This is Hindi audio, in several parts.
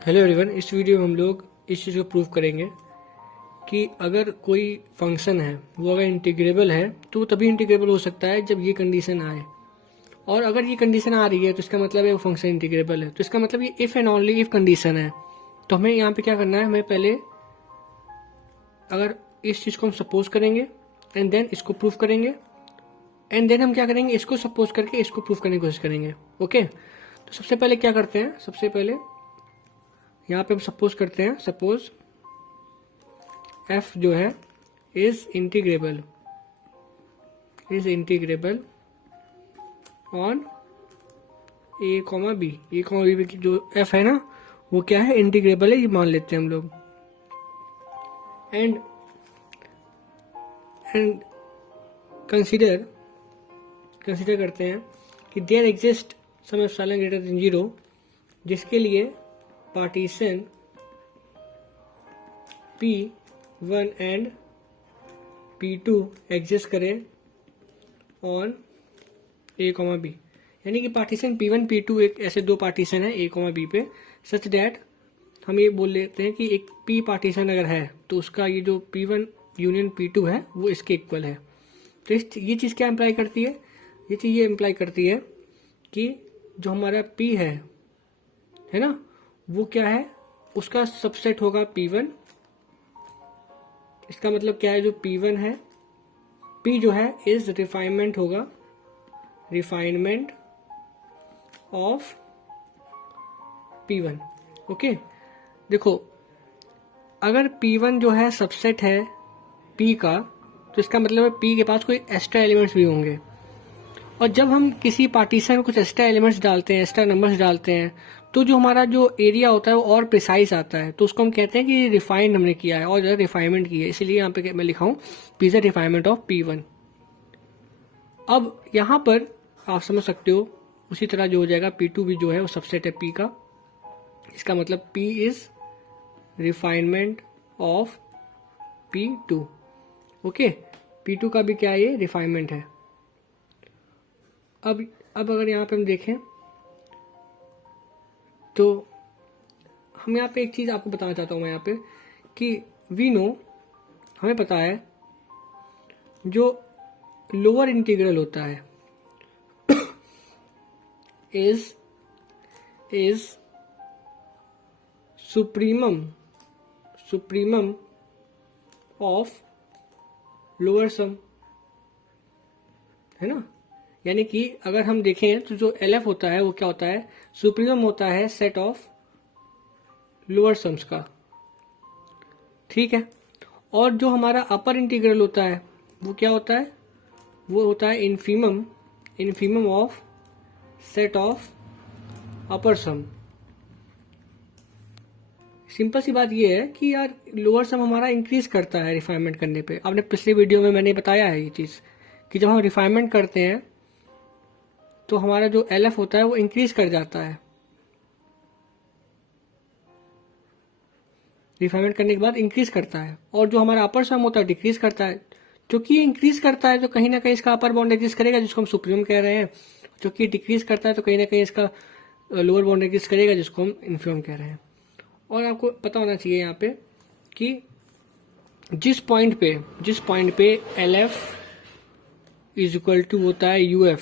Hello everyone. इस वीडियो में हम लोग इस चीज़ को प्रूव करेंगे कि अगर कोई फंक्शन है वो अगर इंटीग्रेबल है तो तभी इंटीग्रेबल हो सकता है जब ये कंडीशन आए, और अगर ये कंडीशन आ रही है तो इसका मतलब है वो फंक्शन इंटीग्रेबल है। तो इसका मतलब ये if and only if condition है। तो हमें यहाँ पे क्या करना है, हमें पहले अगर इस चीज़ को हम सपोज करेंगे एंड देन इसको प्रूव करेंगे, एंड देन हम क्या करेंगे, इसको सपोज करके इसको प्रूव करने की कोशिश करेंगे। ओके, तो सबसे पहले क्या करते हैं, सबसे पहले यहाँ पे हम सपोज करते हैं, सपोज f जो है is integrable on a comma B. A comma B की जो f है ना वो क्या है, इंटीग्रेबल है, ये मान लेते हैं हम लोग। एंड कंसीडर करते हैं कि there exist some epsilon greater than 0 जिसके लिए partition P1 and P2 exist करें ऑन A, B। यानी कि पार्टीशन P1 P2 एक ऐसे दो पार्टीशन है A, B पे, सच दैट हम ये बोल लेते हैं कि एक P पार्टीशन अगर है तो उसका ये जो P1 यूनियन P2 है वो इसके इक्वल है। तो ये चीज़ क्या इम्प्लाई करती है, ये चीज़ ये इम्प्लाई करती है कि जो हमारा P है ना, वो क्या है, उसका सबसेट होगा P1। इसका मतलब क्या है, जो P1 है, P जो है इज रिफाइनमेंट होगा, रिफाइनमेंट ऑफ P1। ओके, देखो अगर P1 जो है सबसेट है P का तो इसका मतलब है P के पास कोई एक्स्ट्रा एलिमेंट्स भी होंगे, और जब हम किसी पार्टीशन में कुछ एक्स्ट्रा एलिमेंट्स डालते हैं, एक्स्ट्रा नंबर्स डालते हैं, तो जो हमारा जो एरिया होता है वो और प्रिसाइज आता है। तो उसको हम कहते हैं कि रिफाइंड हमने किया है और ज़्यादा रिफाइनमेंट की है, इसलिए यहाँ पे मैं लिखा हूँ P is refinement of P1। अब यहाँ पर आप समझ सकते हो उसी तरह जो हो जाएगा P2 भी जो है वो सबसेट है P का, इसका मतलब P is refinement of P2। Okay, P2 का भी क्या है, ये रिफाइनमेंट है। अब अगर यहाँ पे हम देखें तो हम यहाँ पे एक चीज़ आपको बताना चाहता हूँ मैं यहाँ पे कि वी नो, हमें पता है जो लोअर इंटीग्रल होता है is supremum of lower sum, है ना। यानी कि अगर हम देखें तो जो LF होता है वो क्या होता है, सुप्रीमम होता है सेट ऑफ लोअर सम्स का, ठीक है। और जो हमारा अपर इंटीग्रल होता है वो क्या होता है, वो होता है infimum of set of upper sum. Simple सी बात ये है कि यार लोअर सम हमारा इंक्रीज करता है रिफाइनमेंट करने पे। आपने पिछले वीडियो में मैंने बताया है ये चीज़ कि जब हम रिफाइनमेंट करते हैं तो हमारा जो LF होता है वो इंक्रीज कर जाता है, रिफाइनमेंट करने के बाद इंक्रीज करता है, और जो हमारा अपर सम होता है डिक्रीज करता है। क्योंकि ये इंक्रीज करता है तो कहीं ना कहीं इसका अपर बाउंड एग्जिस्ट करेगा जिसको हम सुप्रीम कह रहे हैं, जो कि डिक्रीज करता है तो कहीं ना कहीं इसका लोअर बाउंड एग्जिस्ट करेगा जिसको हम इन्फीमम कह रहे हैं। और आपको पता होना चाहिए यहाँ पे कि जिस पॉइंट पे LF इज इक्वल टू होता है UF,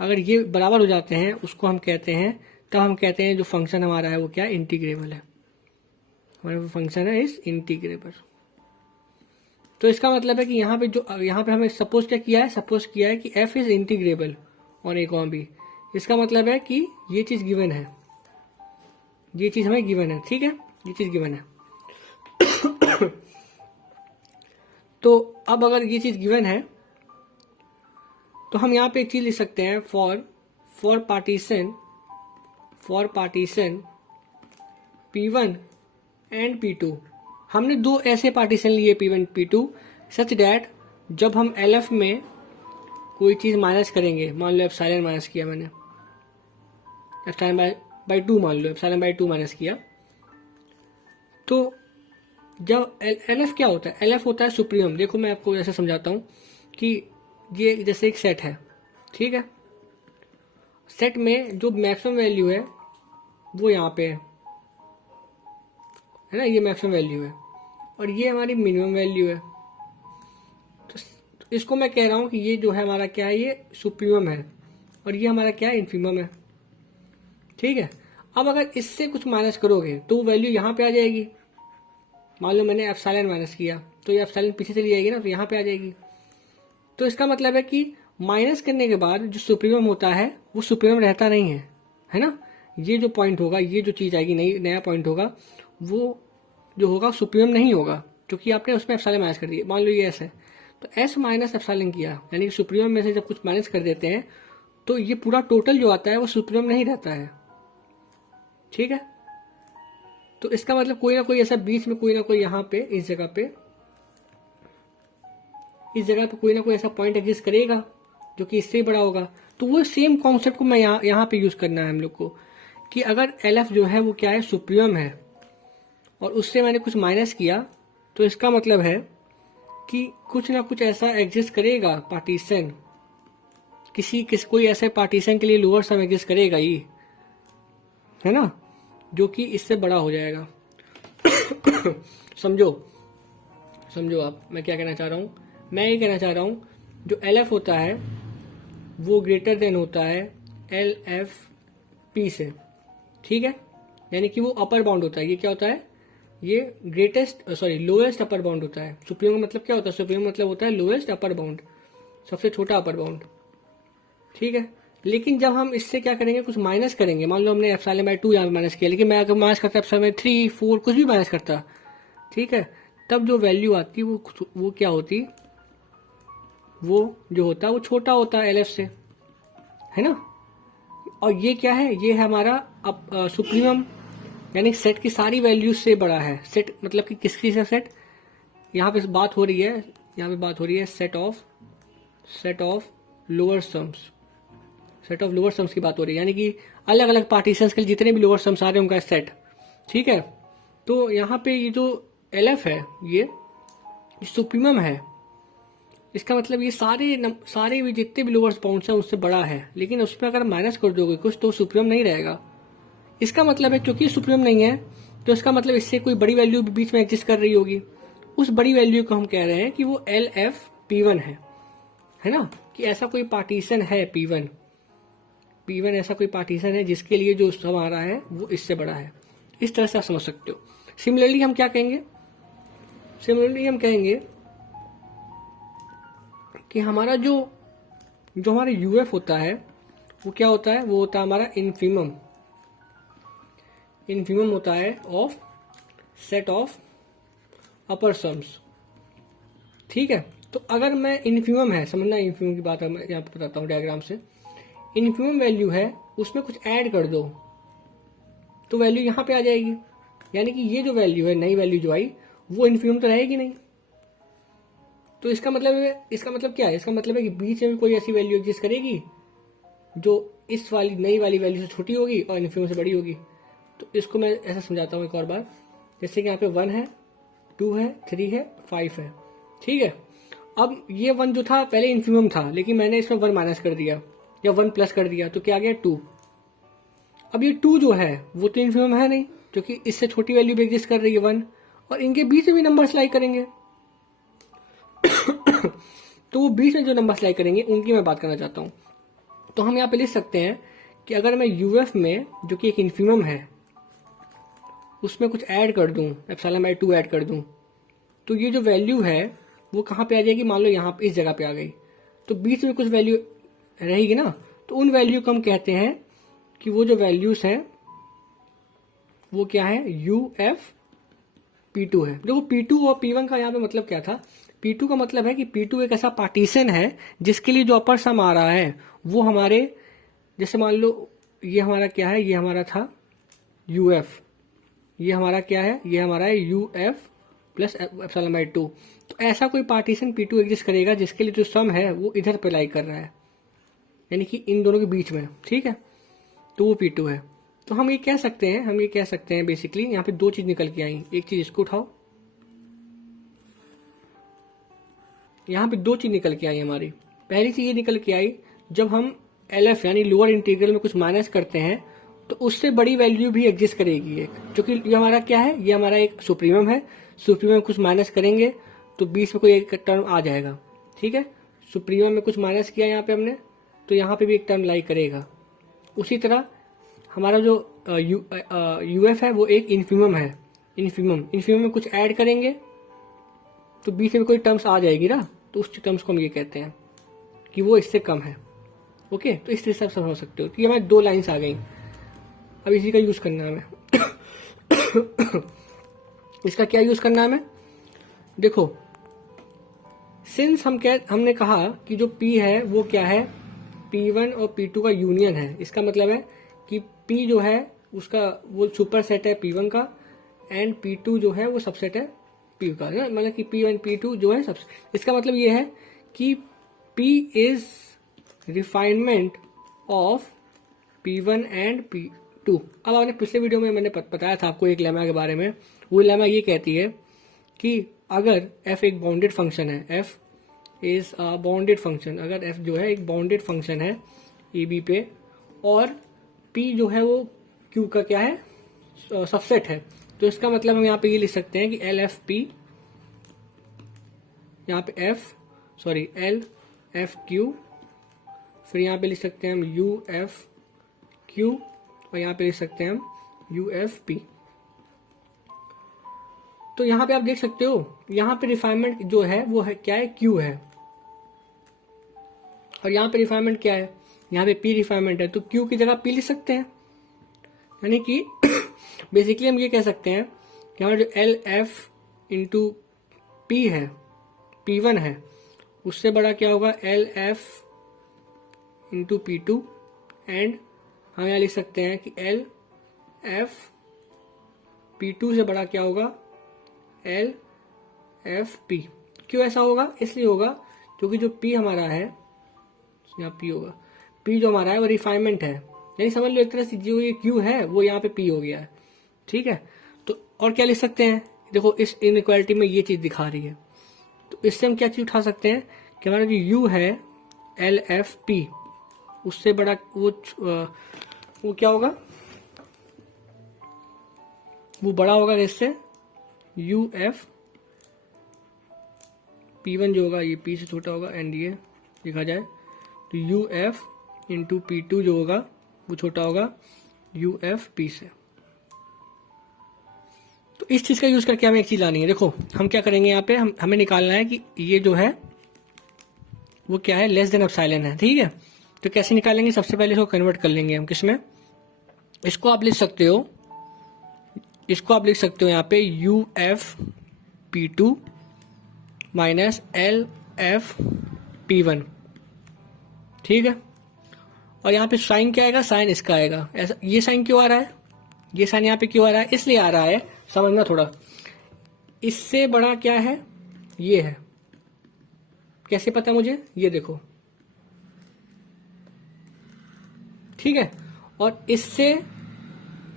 अगर ये बराबर हो जाते हैं उसको हम कहते हैं, तब हम कहते हैं जो फंक्शन हमारा है वो क्या, इंटीग्रेबल है, हमारा फंक्शन है इज इंटीग्रेबल। तो इसका मतलब है कि यहाँ पे हमें सपोज किया है कि f is integrable on A, B। इसका मतलब है कि ये चीज़ गिवन है, ये चीज़ हमें गिवन है, ठीक है, ये चीज़ गिवन है। तो अब अगर ये चीज़ गिवन है तो हम यहाँ पे एक चीज़ लिख सकते हैं, for partition P1 and P2। हमने दो ऐसे पार्टीशन लिए P1 P2 सच डैट जब हम LF में कोई चीज़ माइनस करेंगे, मान लो एप्सिलॉन माइनस किया मैंने, एप्सिलॉन बाई 2 मान लो, एप्सिलॉन बाई 2 माइनस किया, तो जब LF क्या होता है, LF होता है सुप्रीमम। देखो मैं आपको ऐसे समझाता हूँ कि ये जैसे एक सेट है, ठीक है, सेट में जो मैक्सिमम वैल्यू है वो यहाँ पे है, है ना, ये मैक्सिमम वैल्यू है और ये हमारी मिनिमम वैल्यू है। तो इसको मैं कह रहा हूँ कि ये जो है हमारा क्या है, ये सुप्रीमम है और ये हमारा क्या है, इन्फीमम है। ठीक है, अब अगर इससे कुछ माइनस करोगे तो वो वैल्यू यहाँ पे आ जाएगी। मान लो मैंने एप्सिलॉन माइनस किया तो ये एप्सिलॉन पीछे चली जाएगी ना, तो यहाँ पे आ जाएगी। तो इसका मतलब है कि माइनस करने के बाद जो सुप्रीमम होता है वो सुप्रीमम रहता नहीं है ना। ये जो पॉइंट होगा, ये जो चीज़ आएगी, नया पॉइंट होगा, वो जो होगा सुप्रीमम नहीं होगा, क्योंकि आपने उसमें एप्सिलॉन माइनस कर दिया। मान लो ये एस है तो एस माइनस एप्सिलॉन किया, यानी कि सुप्रीमम में से जब कुछ माइनस कर देते हैं तो ये पूरा टोटल जो आता है वो सुप्रीमम नहीं रहता है। ठीक है, तो इसका मतलब कोई ना कोई ऐसा बीच में, कोई ना कोई यहाँ पे इस जगह पे कोई ना कोई ऐसा पॉइंट एग्जिस्ट करेगा जो कि इससे बड़ा होगा। तो वो सेम कॉन्सेप्ट को मैं यहाँ पे यूज करना है हम लोग को, कि अगर एल एफ जो है वो क्या है, सुप्रीमम है और उससे मैंने कुछ माइनस किया, तो इसका मतलब है कि कुछ ना कुछ ऐसा एग्जिस्ट करेगा पार्टीशन, कोई ऐसे पार्टीशन के लिए लोअर सम एग्जिस्ट करेगा ही, है ना, जो कि इससे बड़ा हो जाएगा। समझो आप मैं क्या कहना चाह रहा हूँ। मैं ये कहना चाह रहा हूँ जो एल एफ होता है वो ग्रेटर देन होता है एल एफ पी से। ठीक है, यानी कि वो अपर बाउंड होता है। ये क्या होता है, ये लोएस्ट अपर बाउंड होता है। सुप्रीमम मतलब क्या होता है, सुप्रीमम मतलब होता है लोएस्ट अपर बाउंड, सबसे छोटा अपर बाउंड। ठीक है, लेकिन जब हम इससे क्या करेंगे, कुछ माइनस करेंगे, मान लो हमने एप्सिलॉन बाय 2 यहाँ पे माइनस किया, लेकिन मैं अगर माइनस करता एप्सिलॉन बाय 3, 4 कुछ भी माइनस करता, ठीक है, तब जो वैल्यू आती वो क्या होती, वो जो होता है वो छोटा होता है एलएफ से, है ना। और ये क्या है, ये है हमारा सुप्रीमम, यानी सेट की सारी वैल्यूज से बड़ा है। सेट मतलब कि किसकी से सेट, यहाँ पे बात हो रही है सेट ऑफ लोअर सम्स, की बात हो रही है, यानी कि अलग अलग पार्टीशंस के लिए जितने भी लोअर सम्स आ रहे हैं उनका सेट। ठीक है, तो यहाँ पे ये जो एलएफ है ये सुप्रीमम है। इसका मतलब ये सारे भी जितने भी लोअर बाउंड्स हैं उससे बड़ा है, लेकिन उसमें अगर माइनस कर दोगे कुछ तो सुप्रीमम नहीं रहेगा। इसका मतलब है क्योंकि सुप्रीमम नहीं है तो इसका मतलब इससे कोई बड़ी वैल्यू भी बीच में एग्जिस्ट कर रही होगी। उस बड़ी वैल्यू को हम कह रहे हैं कि वो एल एफ P1 है ना, कि ऐसा कोई पार्टीशन है P1 ऐसा कोई पार्टीशन है जिसके लिए जो सम आ रहा है वो इससे बड़ा है। इस तरह से आप समझ सकते हो। सिमिलरली हम क्या कहेंगे, कि हमारा जो हमारा यूएफ होता है वो क्या होता है, वो होता है हमारा इन्फीमम होता है of set of upper sums. ठीक है, तो अगर मैं इन्फीमम है, समझना इन्फीमम की बात है, मैं यहाँ पे बताता हूँ डायग्राम से। इन्फीमम वैल्यू है, उसमें कुछ ऐड कर दो तो वैल्यू यहाँ पे आ जाएगी, यानी कि ये जो वैल्यू है, नई वैल्यू जो आई, वो इन्फीमम तो रहेगी नहीं। तो इसका मतलब क्या है, इसका मतलब है कि बीच में कोई ऐसी वैल्यू एग्जिस्ट करेगी जो इस वाली नई वाली वैल्यू से छोटी होगी और इन्फीमम से बड़ी होगी। तो इसको मैं ऐसा समझाता हूँ एक और बार, जैसे कि यहाँ पे 1 है, 2 है, 3 है, 5 है। ठीक है, अब ये 1 जो था पहले इन्फीमम था, लेकिन मैंने इसमें 1 माइनस कर दिया या 1 प्लस कर दिया, तो क्या आ गया 2। अब ये 2 जो है वो तो इन्फीमम है नहीं, क्योंकि इससे छोटी वैल्यू भी एग्जिस्ट कर रही है 1, और इनके बीच में भी नंबर स्लाइड करेंगे। तो वो बीच में जो नंबर स्लाइड करेंगे उनकी मैं बात करना चाहता हूँ। तो हम यहाँ पे लिख सकते हैं कि अगर मैं यूएफ में, जो कि एक इन्फीमम है, उसमें कुछ ऐड कर दूं, एप्सिलॉन बाय 2 ऐड कर दूं, तो ये जो वैल्यू है वो कहाँ पे आ जाएगी, मान लो यहाँ पे इस जगह पे आ गई, तो बीच में कुछ वैल्यू रहेगी ना, तो उन वैल्यू को हम कहते हैं कि वो जो वैल्यूज हैं वो क्या है, UF P2 है। देखो P2 और P1 का यहाँ पे मतलब क्या था, P2 का मतलब है कि P2 एक ऐसा पार्टीशन है जिसके लिए जो अपर सम आ रहा है वो हमारे, जैसे मान लो ये हमारा क्या है, ये हमारा था UF, ये हमारा क्या है, ये हमारा है UF प्लस एप्सिलॉन बाय 2। तो ऐसा कोई पार्टीशन P2 एग्जिस्ट करेगा जिसके लिए जो सम है वो इधर पे लाई कर रहा है, यानी कि इन दोनों के बीच में। ठीक है, तो वो P2 है। तो हम ये कह सकते हैं बेसिकली यहाँ पे 2 चीज निकल के आई। एक चीज इसको उठाओ, यहाँ पे 2 चीज निकल के आई हमारी। पहली चीज ये निकल के आई, जब हम LF यानी लोअर इंटीग्रल में कुछ माइनस करते हैं तो उससे बड़ी वैल्यू भी एग्जिस्ट करेगी एक, जो कि ये हमारा क्या है, ये हमारा एक सुप्रीमम है। सुप्रीमम कुछ माइनस करेंगे तो बीच में कोई एक टर्म आ जाएगा, ठीक है। सुप्रीमम में कुछ माइनस किया यहाँ पे हमने, तो यहाँ पे भी एक टर्म लाई करेगा। उसी तरह हमारा जो यूएफ है वो एक इन्फीमम है। इन्फीमम में कुछ ऐड करेंगे तो बीच में कोई टर्म्स आ जाएगी ना, तो उस टर्म्स को हम ये कहते हैं कि वो इससे कम है। ओके, तो इस तरह से आप समझ सकते हो। तो ये हमारी 2 लाइन्स आ गई। अब इसी का यूज करना है हमें। इसका क्या यूज करना है हमें, देखो, सिंस हमने कहा कि जो P है वो क्या है, P1 और P2 का यूनियन है। इसका मतलब है कि P जो है उसका वो सुपर सेट है P1 का, एंड P2 जो है वो सबसेट है P का, ना, मतलब कि P1 P2 जो है सबसेट। इसका मतलब ये है कि P is refinement of P1 and P2। अब आपने पिछले वीडियो में मैंने बताया था आपको एक लेमा के बारे में। वो लेमा ये कहती है कि अगर f एक बाउंडेड फंक्शन है, f is a bounded function, अगर f जो है एक बाउंडेड फंक्शन है ए बी पे, और p जो है वो q का क्या है, सबसेट है, तो इसका मतलब हम यहाँ पे ये लिख सकते हैं कि एल एफ पी, यहाँ पे एल एफ क्यू, फिर यहाँ पे लिख सकते हैं हम यू एफ क्यू, और यहाँ पे लिख सकते हैं हम यू एफ पी। तो यहाँ पे आप देख सकते हो, यहाँ पे रिफाइनमेंट जो है वो है क्या है, क्यू है, और यहाँ पे रिफाइनमेंट क्या है, यहाँ पे पी रिफाइनमेंट है, तो क्यू की जगह पी लिख सकते हैं। यानी कि बेसिकली हम ये कह सकते हैं कि हमारा जो एल एफ इंटू पी है, P1 है, उससे बड़ा क्या होगा L F into P2, and हम यहाँ लिख सकते हैं कि एल एफ P2 से बड़ा क्या होगा एल एफ पी। क्यों ऐसा होगा, इसलिए होगा क्योंकि जो P हमारा है, यहाँ P होगा, P जो हमारा है वो रिफाइनमेंट है, यानी समझ लो एक तरह से जो ये Q है वो यहाँ पे P हो गया है, ठीक है। तो और क्या लिख सकते हैं, देखो इस इनइक्वालिटी में ये चीज दिखा रही है, तो इससे हम क्या चीज उठा सकते हैं कि हमारा जो U है एल एफ पी, उससे बड़ा वो क्या होगा, वो बड़ा होगा इससे यू एफ P1 जो होगा ये P से छोटा होगा, एंड ये लिखा जाए तो यू एफ इंटू P2 जो होगा वो छोटा होगा यू एफ पी से। तो इस चीज का यूज करके हमें एक चीज लानी है। देखो हम क्या करेंगे, यहाँ पे हमें निकालना है कि ये जो है वो क्या है, लेस देन एप्सिलॉन है, ठीक है। तो कैसे निकालेंगे, सबसे पहले इसको कन्वर्ट कर लेंगे हम किसमें, इसको आप लिख सकते हो, यहाँ पे U F P2 minus L F P1, ठीक है। और यहाँ पे साइन क्या आएगा, साइन इसका आएगा, ऐसा। ये साइन क्यों आ रहा है, ये साइन यहाँ पे क्यों आ रहा है, इसलिए आ रहा है, समझना थोड़ा, इससे बड़ा क्या है, ये है। कैसे पता मुझे, ये देखो, ठीक है। और इससे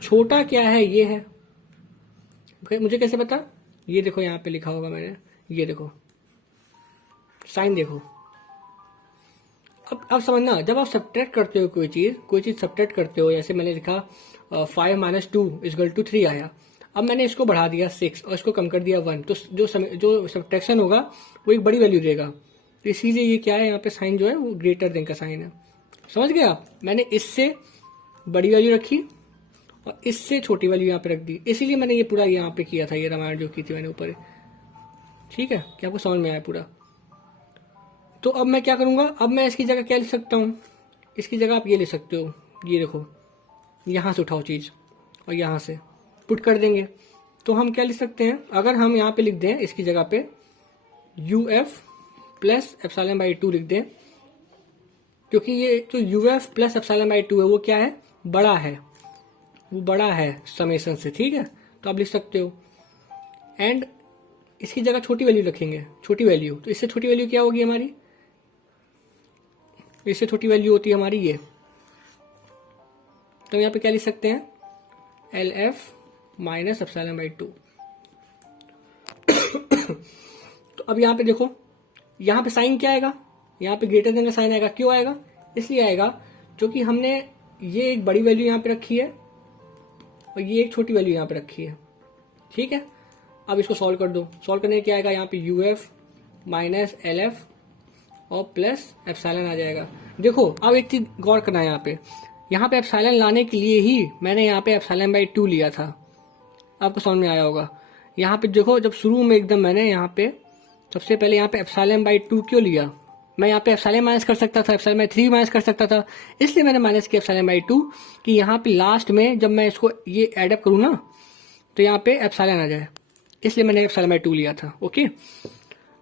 छोटा क्या है, ये है। मुझे कैसे पता, ये देखो यहाँ पे लिखा होगा मैंने, ये देखो साइन देखो। अब समझना, जब आप सब्ट्रैक्ट करते हो कोई चीज सब्ट्रैक्ट करते हो, जैसे मैंने लिखा 5 माइनस 2 इक्वल टू 3 आया, अब मैंने इसको बढ़ा दिया 6 और इसको कम कर दिया 1, तो जो सब्ट्रैक्शन होगा वो एक बड़ी वैल्यू देगा। तो इसीलिए ये क्या है, यहाँ पे साइन जो है वो ग्रेटर देन का साइन है। समझ गए आप, मैंने इससे बड़ी वैल्यू रखी और इससे छोटी वैल्यू यहाँ पे रख दी, इसीलिए मैंने ये पूरा यहाँ पे किया था, ये रामायण जो की थी मैंने ऊपर, ठीक है। क्या आपको समझ में आया पूरा। तो अब मैं क्या करूंगा, अब मैं इसकी जगह क्या लिख सकता हूँ, इसकी जगह आप ये लिख सकते हो, ये देखो यहाँ से उठाओ चीज और यहाँ से पुट कर देंगे, तो हम क्या लिख सकते हैं, अगर हम यहाँ पे लिख दें इसकी जगह पे U F plus epsilon by 2 लिख दें, क्योंकि ये जो U F plus epsilon by 2 है वो क्या है, बड़ा है, वो बड़ा है समेशन से, ठीक है। तो आप लिख सकते हो, एंड इसकी जगह छोटी वैल्यू रखेंगे, छोटी वैल्यू, तो इससे छोटी वैल्यू क्या होगी हमारी, इससे छोटी वैल्यू होती है हमारी ये, तो यहाँ पे क्या लिख सकते हैं, L F minus epsilon by 2। तो अब यहाँ पे देखो, यहाँ पे साइन क्या आएगा, यहाँ पे ग्रेटर देन का साइन आएगा, क्यों आएगा, इसलिए आएगा क्योंकि हमने ये एक बड़ी वैल्यू यहाँ पे रखी है और ये एक छोटी वैल्यू यहाँ पे रखी है, ठीक है। अब इसको सॉल्व कर दो, सॉल्व करने क्या आएगा, यहाँ पे U F minus L F और प्लस एप्सिलॉन आ जाएगा। देखो अब एक चीज गौर करना है, यहाँ पे एप्सिलॉन लाने के लिए ही मैंने यहाँ पे एप्सिलॉन बाई 2 लिया था, आपको समझ में आया होगा। यहाँ पे देखो जब शुरू में एकदम मैंने यहाँ पे सबसे पहले यहाँ पे एप्सिलॉन बाई 2 क्यों लिया, मैं यहाँ पे एप्सिलॉन माइनस कर सकता था, एप्सिलॉन बाई 3 माइनस कर सकता था, इसलिए मैंने माइनस किया एप्सिलॉन बाई 2 कि यहाँ पे लास्ट में जब मैं इसको ये एडअप करूँ ना तो यहाँ पे एप्सिलॉन आ जाए, इसलिए मैंने एप्सिलॉन बाई 2 लिया था। ओके,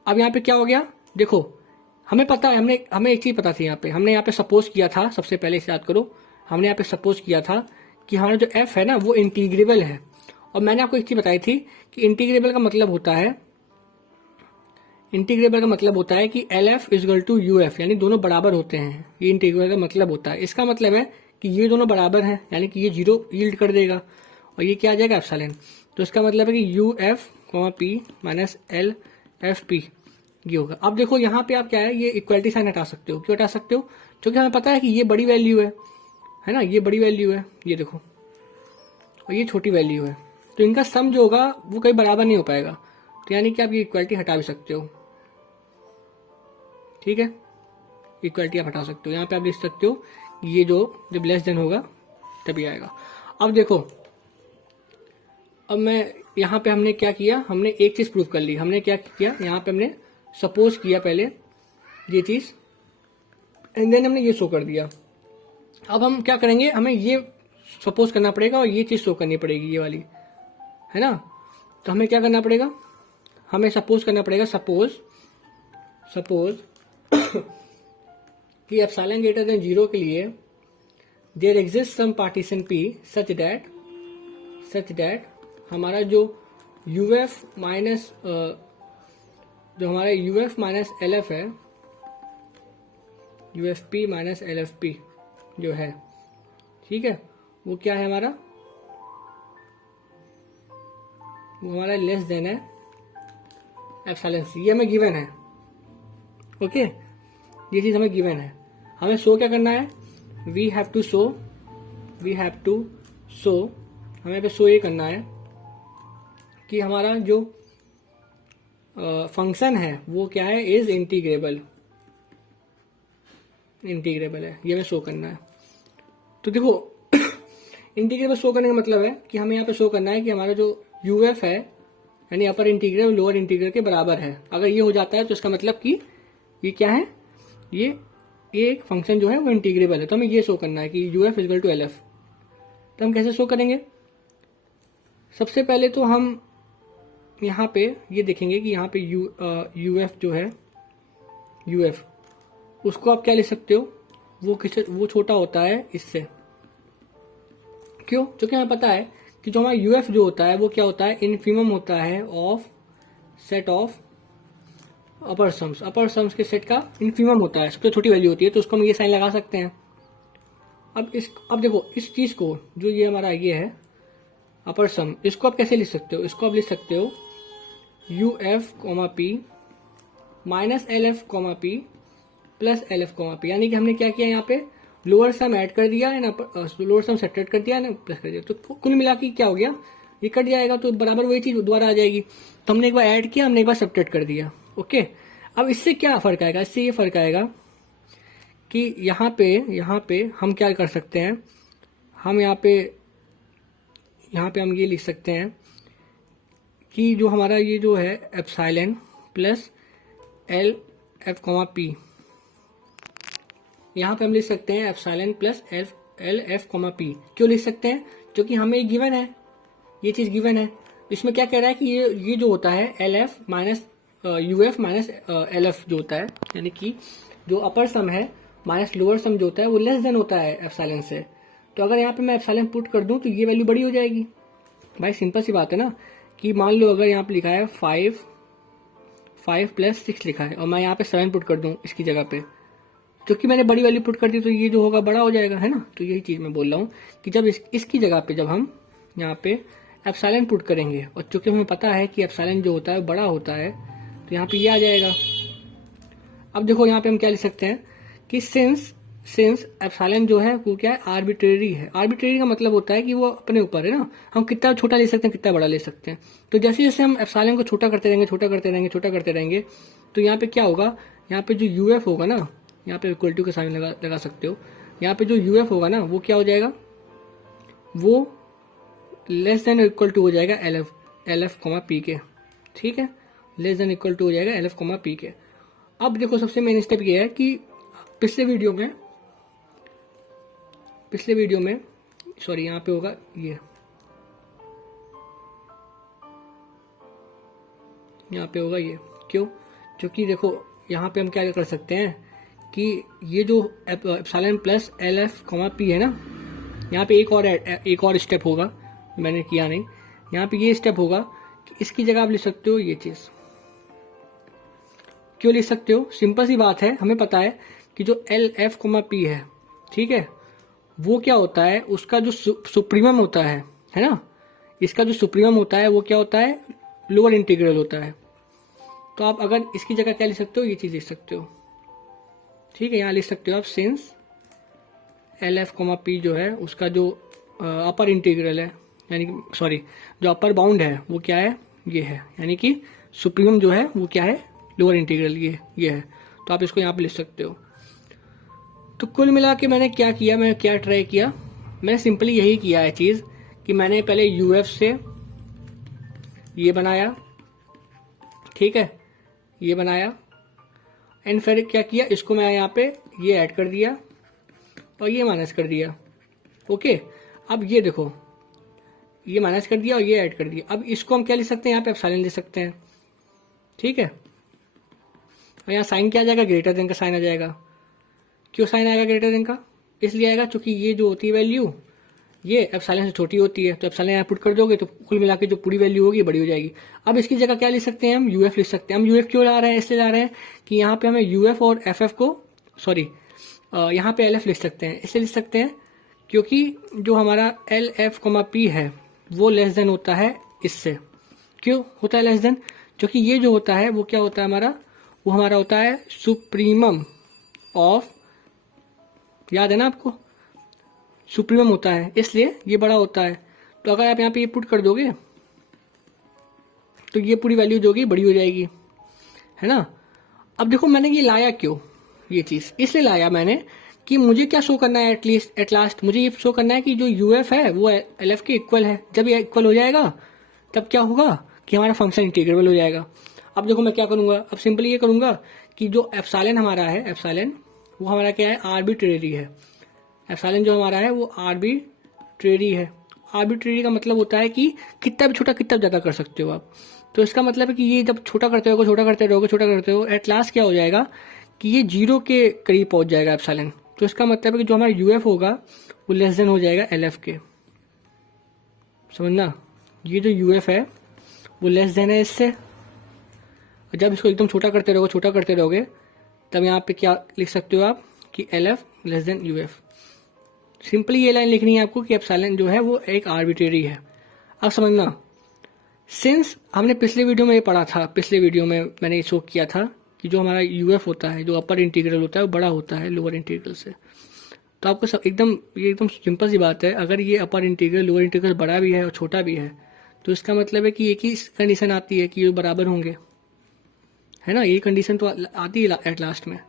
अब यहाँ पे क्या हो गया, देखो हमें पता है, हमें एक चीज पता थी, हमने यहाँ पे सपोज किया था, सबसे पहले इसे याद करो, हमने यहाँ पे सपोज किया था कि हमारा जो एफ है ना वो इंटीग्रेबल है। और मैंने आपको एक चीज बताई थी कि इंटीग्रेबल का मतलब होता है कि L F is equal to U F, यानी दोनों बराबर होते हैं, ये इंटीग्रेबल का मतलब होता है। इसका मतलब है कि ये दोनों बराबर हैं, यानी कि ये 0 यील्ड कर देगा और ये क्या आ जाएगा एप्सिलॉन। तो इसका मतलब है कि U F P minus L F P ये होगा। अब देखो यहाँ पे आप क्या है, ये इक्वलिटी साइन हटा सकते हो, क्यों हटा सकते हो, क्योंकि हमें पता है कि ये बड़ी वैल्यू है ना, ये बड़ी वैल्यू है, ये देखो, और ये छोटी वैल्यू है, तो इनका सम जो होगा वो कहीं बराबर नहीं हो पाएगा, तो यानी कि आप ये इक्वलिटी हटा भी सकते हो, ठीक है, इक्वलिटी आप हटा सकते हो। यहाँ पे आप लिख सकते हो ये जो जब लेस देन होगा तभी आएगा। अब देखो, अब मैं यहाँ पे हमने क्या किया, हमने एक चीज प्रूव कर ली, हमने क्या किया, यहाँ पे हमने सपोज किया पहले ये चीज एंड देन हमने ये शो कर दिया। अब हम क्या करेंगे, हमें ये सपोज करना पड़ेगा और ये चीज शो करनी पड़ेगी, ये वाली है ना। तो हमें क्या करना पड़ेगा, हमें सपोज करना पड़ेगा, सपोज कि एप्सिलॉन ग्रेटर देन 0 के लिए there exist some partition P such that हमारा जो यूएफ माइनस एल एफ है, UF P minus L F P जो है, ठीक है, वो क्या है हमारा, वो हमारा लेस देन है एप्सिलॉन सी, ये हमें गिवन है। ओके, ये चीज हमें गिवन है, हमें शो क्या करना है, वी हैव टू शो हमें पे शो ये करना है कि हमारा जो फंक्शन है वो क्या है, इज इंटीग्रेबल है, ये हमें शो करना है। तो देखो इंटीग्रेबल शो करने का मतलब है कि हमें यहाँ पे शो करना है कि हमारा जो यूएफ है यानी अपर इंटीग्रल लोअर इंटीग्रल के बराबर है। अगर ये हो जाता है तो इसका मतलब कि ये क्या है, ये एक फंक्शन जो है वो इंटीग्रेबल है। तो हमें ये शो करना है कि UF is equal to L F. तो हम कैसे शो करेंगे, सबसे पहले तो हम यहाँ पे ये देखेंगे कि यहाँ पे यूएफ जो है, यूएफ उसको आप क्या लिख सकते हो, वो छोटा होता है इससे, क्यों, क्योंकि हमें पता है कि जो हमारा यूएफ जो होता है वो क्या होता है, इनफीमम होता है of set of upper sums के सेट का इनफीमम होता है, सबसे छोटी वैल्यू होती है, तो उसको हम ये साइन लगा सकते हैं। अब देखो इस चीज को, जो ये हमारा ये है अपर सम, इसको आप कैसे लिख सकते हो, इसको आप लिख सकते हो U F comma P minus L F comma P plus L F comma P, यानी कि हमने क्या किया, यहाँ पे लोअर सम ऐड कर दिया है ना, लोअर सम सब्ट्रैक्ट कर दिया है ना, प्लस कर दिया, तो कुल मिला के क्या हो गया, ये कट जाएगा तो बराबर वही चीज दोबारा आ जाएगी। तो हमने एक बार ऐड किया, हमने एक बार सब्ट्रैक्ट कर दिया। ओके, अब इससे क्या फर्क आएगा, इससे ये फर्क आएगा कि यहाँ पे हम क्या कर सकते हैं, हम यहाँ पे हम ये लिख सकते हैं कि जो हमारा ये जो है epsilon plus L F comma P, यहाँ पे हम लिख सकते हैं epsilon plus L F comma P. क्यों लिख सकते हैं, क्योंकि हमें गिवन है, ये चीज गिवन है। इसमें क्या कह रहा है कि ये जो होता है L F minus U F minus L F जो होता है, यानी कि जो अपर सम है माइनस लोअर सम जो होता है वो लेस देन होता है एप्सिलॉन से। तो अगर यहाँ पे मैं एप्सिलॉन पुट कर दूं तो ये वैल्यू बड़ी हो जाएगी। भाई सिंपल सी बात है ना, कि मान लो अगर यहाँ पे लिखा है 5 प्लस 6 लिखा है और मैं यहाँ पे 7 पुट कर दूं इसकी जगह पे, क्योंकि मैंने बड़ी वैल्यू पुट कर दी तो ये जो होगा बड़ा हो जाएगा, है ना। तो यही चीज मैं बोल रहा हूँ कि जब इसकी जगह पे जब हम यहाँ पे एप्सिलॉन पुट करेंगे, और चूंकि हमें पता है कि एप्सिलॉन जो होता है बड़ा होता है, तो यहाँ पे ये आ जाएगा। अब देखो यहाँ पे हम क्या लिख सकते हैं कि सिंस सिंस एप्सिलॉन जो है वो क्या है, आर्बिट्रेरी है। आर्बिट्रेरी का मतलब होता है कि वो अपने ऊपर है ना, हम कितना छोटा ले सकते हैं, कितना बड़ा ले सकते हैं। तो जैसे जैसे हम एप्सिलॉन को छोटा करते रहेंगे, छोटा करते रहेंगे, छोटा करते रहेंगे, तो यहाँ पे क्या होगा, यहाँ पे जो यूएफ होगा ना, यहाँ पे इक्वल टू के साइन लगा सकते हो, यहाँ पे जो यूएफ होगा ना वो क्या हो जाएगा, वो लेस देन इक्वल टू हो जाएगा एल एफ कॉमा पी के। ठीक है, लेस देन इक्वल टू हो जाएगा एल एफ कॉमा पी के। अब देखो सबसे मेन स्टेप ये है कि पिछले वीडियो में सॉरी यहाँ पे होगा ये, यहाँ पे होगा ये, क्यों, क्योंकि देखो यहाँ पे हम क्या कर सकते हैं कि ये जो epsilon plus L F comma P है ना, यहाँ पे एक और स्टेप होगा, मैंने किया नहीं, यहाँ पे ये स्टेप होगा कि इसकी जगह आप लिख सकते हो ये चीज। क्यों लिख सकते हो, सिंपल सी बात है, हमें पता है कि जो एल एफ कोमा पी है, ठीक है, वो क्या होता है, उसका जो सुप्रीमम होता है ना, इसका जो सुप्रीमम होता है वो क्या होता है, लोअर इंटीग्रल होता है। तो आप अगर इसकी जगह क्या लिख सकते हो, ये चीज लिख सकते हो। ठीक है, यहाँ लिख सकते हो आप since L F comma P जो है उसका जो अपर इंटीग्रल है, यानी कि सॉरी जो अपर बाउंड है वो क्या है, ये है, यानी कि सुप्रीमम जो है वो क्या है, लोअर इंटीग्रल ये है। तो आप इसको यहाँ पे लिख सकते हो। तो कुल मिला के मैंने क्या किया, मैंने क्या ट्राई किया, मैंने सिंपली यही किया है चीज कि मैंने पहले यूएफ से ये बनाया, ठीक है, ये बनाया, एंड फिर क्या किया, इसको मैं यहाँ पे ये ऐड कर दिया और ये माइनस कर दिया। ओके, अब ये देखो, ये माइनस कर दिया और ये ऐड कर दिया। अब इसको हम क्या लिख सकते हैं, यहाँ पे एप्सिलॉन लिख सकते हैं। ठीक है, और यहाँ साइन क्या आ जाएगा, ग्रेटर देन का साइन आ जाएगा। क्यों साइन आएगा ग्रेटर देन का, इसलिए आएगा क्योंकि ये जो होती है वैल्यू, ये एप्सिलॉन से छोटी होती है, तो एप्सिलॉन यहाँ पुट कर दोगे तो कुल मिला के जो पूरी वैल्यू होगी बड़ी हो जाएगी। अब इसकी जगह क्या लिख सकते हैं, हम यूएफ लिख सकते हैं। हम यूएफ क्यों ला रहे हैं, इसलिए ला रहे हैं कि यहाँ पे हमें यूएफ और एफ को सॉरी यहाँ पे एल एफ लिख सकते हैं, इसलिए लिख सकते हैं क्योंकि जो हमारा एल एफ कोमा पी है वो लेस देन होता है इससे। क्यों होता है लेस देन, क्योंकि ये जो होता है वो क्या होता है हमारा, वो हमारा होता है सुप्रीमम ऑफ, याद है ना आपको, सुप्रीमम होता है, इसलिए ये बड़ा होता है। तो अगर आप यहाँ पे ये पुट कर दोगे तो ये पूरी वैल्यू जो होगी बड़ी हो जाएगी, है ना। अब देखो मैंने ये लाया क्यों, ये चीज इसलिए लाया मैंने कि मुझे क्या शो करना है, एटलीस्ट एट लास्ट मुझे ये शो करना है कि जो यूएफ है वो एलएफ के इक्वल है। जब ये इक्वल हो जाएगा तब क्या होगा कि हमारा फंक्शन इंटीग्रेबल हो जाएगा। अब देखो मैं क्या करूंगा, अब सिंपली ये करूंगा कि जो एप्सिलॉन हमारा है, एप्सिलॉन वो हमारा क्या है, आर्बिट्रेरी है। एप्सिलॉन जो हमारा है वो आर्बिट्रेरी है। आर्बिट्रेरी का मतलब होता है कि कितना भी छोटा कितना ज्यादा कर सकते हो आप। तो इसका मतलब है कि ये जब छोटा करते हो, छोटा करते रहोगे, छोटा करते हो, एट लास्ट क्या हो जाएगा कि ये 0 के करीब पहुंच जाएगा एप्सिलॉन। तो इसका मतलब है कि जो हमारा यूएफ होगा वो लेस देन हो जाएगा एलएफ के, समझना। ये जो यूएफ है वो लेस देन है इससे। जब इसको एकदम छोटा करते रहोगे, छोटा करते रहोगे, तब यहाँ पे क्या लिख सकते हो आप कि LF less than UF. Simply ये लाइन लिखनी है आपको कि एप्सिलॉन जो है वो एक आर्बिट्रेरी है। अब समझना, सिंस हमने पिछले वीडियो में ये पढ़ा था, पिछले वीडियो में मैंने ये शो किया था कि जो हमारा यूएफ होता है, जो अपर इंटीग्रल होता है वो बड़ा होता है लोअर इंटीग्रल से। तो आपको सब ये एकदम सिंपल सी बात है, अगर ये अपर इंटीग्रल लोअर इंटीग्रल बड़ा भी है और छोटा भी है तो इसका मतलब है कि एक ही कंडीशन आती है कि ये बराबर होंगे, है ना। ये कंडीशन तो आती है एट लास्ट में,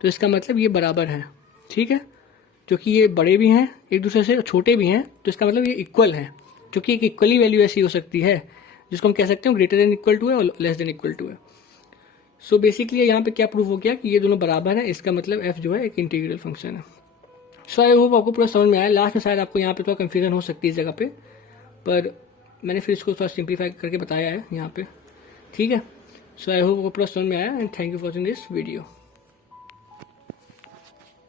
तो इसका मतलब ये बराबर है, ठीक है। क्योंकि ये बड़े भी हैं एक दूसरे से, छोटे भी हैं, तो इसका मतलब ये इक्वल है। क्योंकि एक इक्वली वैल्यू ऐसी हो सकती है जिसको हम कह सकते हैं ग्रेटर देन इक्वल टू है और लेस देन इक्वल टू है। सो बेसिकली यहाँ पे क्या प्रूफ हो गया कि ये दोनों बराबर है, इसका मतलब एफ जो है एक इंटीग्रल फंक्शन है। सो आई होप आपको पूरा समझ में आया। लास्ट में शायद आपको यहाँ पे थोड़ा कंफ्यूजन हो सकती है इस जगह पे, पर मैंने फिर इसको थोड़ा सिंप्लीफाई करके बताया है यहाँ पे, ठीक है। सो आई होप आपको पूरा समझ में आया and thank you for watching this video.